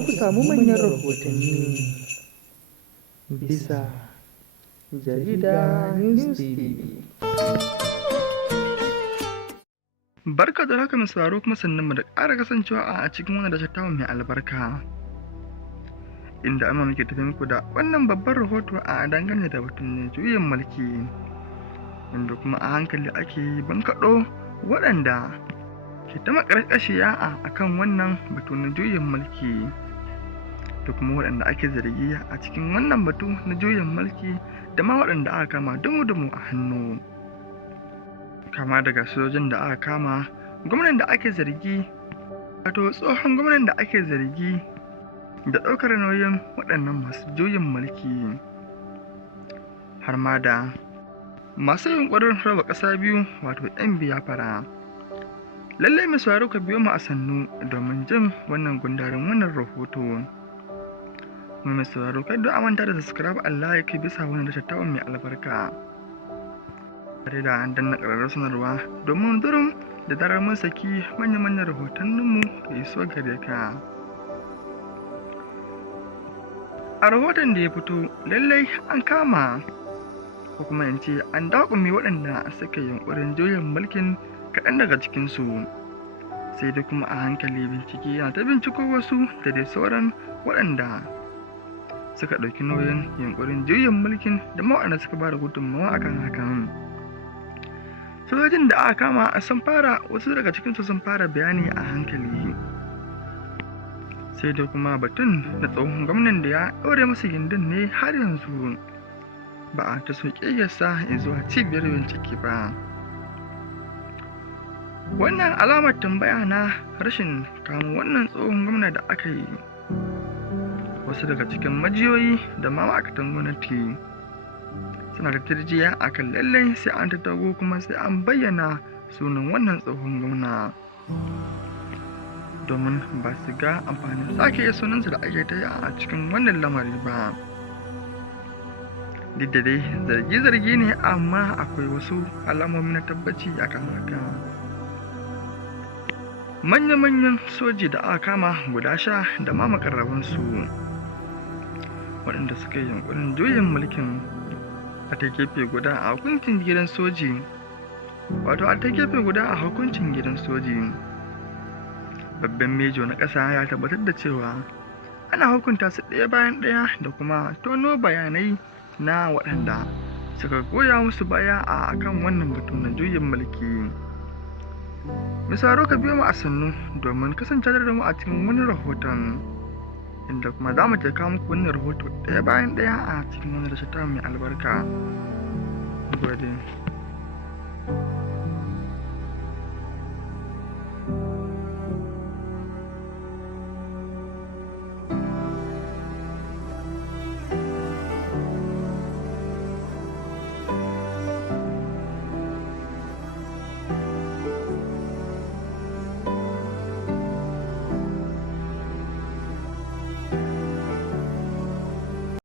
ku samu manyan rahotanni bisa jarida News TV. Barka da haka mai sauraro kuma sannan mu da ƙara kasancewa a cikin wannan tattaunawa mai albarka. Inda amma muke tafi muku da wannan babban rahoto a dangane da batun juyin mulki. Inda kuma a hankali ake bankaɗo waɗanda ke ta maƙarƙashiya a kan wannan batu na juyin mulki. Da kuma waɗanda ake zargi a cikin wannan batu na juyin mulki da ma waɗanda aka kama dumu-dumu a hannu. Kama daga sojojin da aka kama, gwamnan da ake zargi, wato tsohon gwamnan da ake zargi da ɗaukar nauyin waɗannan masu juyin mulki, har ma da masu yunƙurin raba ƙasa biyu, wato 'yan biyafara. Lallai mai sauraro ka biyo mu a sannu domin jin wannan gundarin wannan rahoto. Kuma mai sauraro kada a manta da subscribe and like bisa wannan tattaunawa mai albarka. Tare da an danna ƙararrawar sanarwa domin durum da zarar mun saki manya-manyan rahotanninmu da iso gare ka. A rahoton da ya fito, lallai an kama ko kuma in ce an daƙume waɗanda suka yi yunƙurin juyin mulkin kaɗan daga cikinsu. Sai dai kuma a hankali bincike yana ta binciko wasu da dai sauran waɗanda suka ɗauki nauyin yunƙurin juyin mulkin da waɗanda suka ba da gudunmawa akan hakan. Sojojin da aka kama wasu daga cikinsu sun fara bayani a hankali. Sai dai kuma batun na tsohon gwamnan da ya ɗaure masa gindin ne har yanzu ba a ta soke yasa zuwa cibiyar bincike ba. Wannan alamar tambaya na rashin kamo wannan tsohon gwamna da aka yi. Wasu daga cikin majiyoyi da ma ma'aikatan gwamnati suna da tirjiya a kan lallai sai an tattago kuma sai an bayyana sunan wannan tsohon gwamna, domin ba su ga amfanin sake sunansa da ake ta yi a cikin wannan lamari ba. Duk da dai zargi ne, amma akwai wasu alamomi na tabbaci a kan haka. Manya-manyan soji da aka kama guda 10 da ma makarrabansu waɗanda suka yi yunƙurin juyin mulkin a ta gefe guda a hukuncin gidan soji, babban mejo na ƙasa ya tabbatar da cewa ana hukunta su ɗaya bayan ɗaya da kuma tono bayanai na waɗanda suka goya musu baya a kan wannan batu na juyin mulki. Misaro ka biyo mu a sannu domin kasance da mu a cikin wani rahoton, inda kuma za mu kawo muku wannan rahoto ɗaya bayan ɗaya a cikin wani rashin mai albarka. Gode.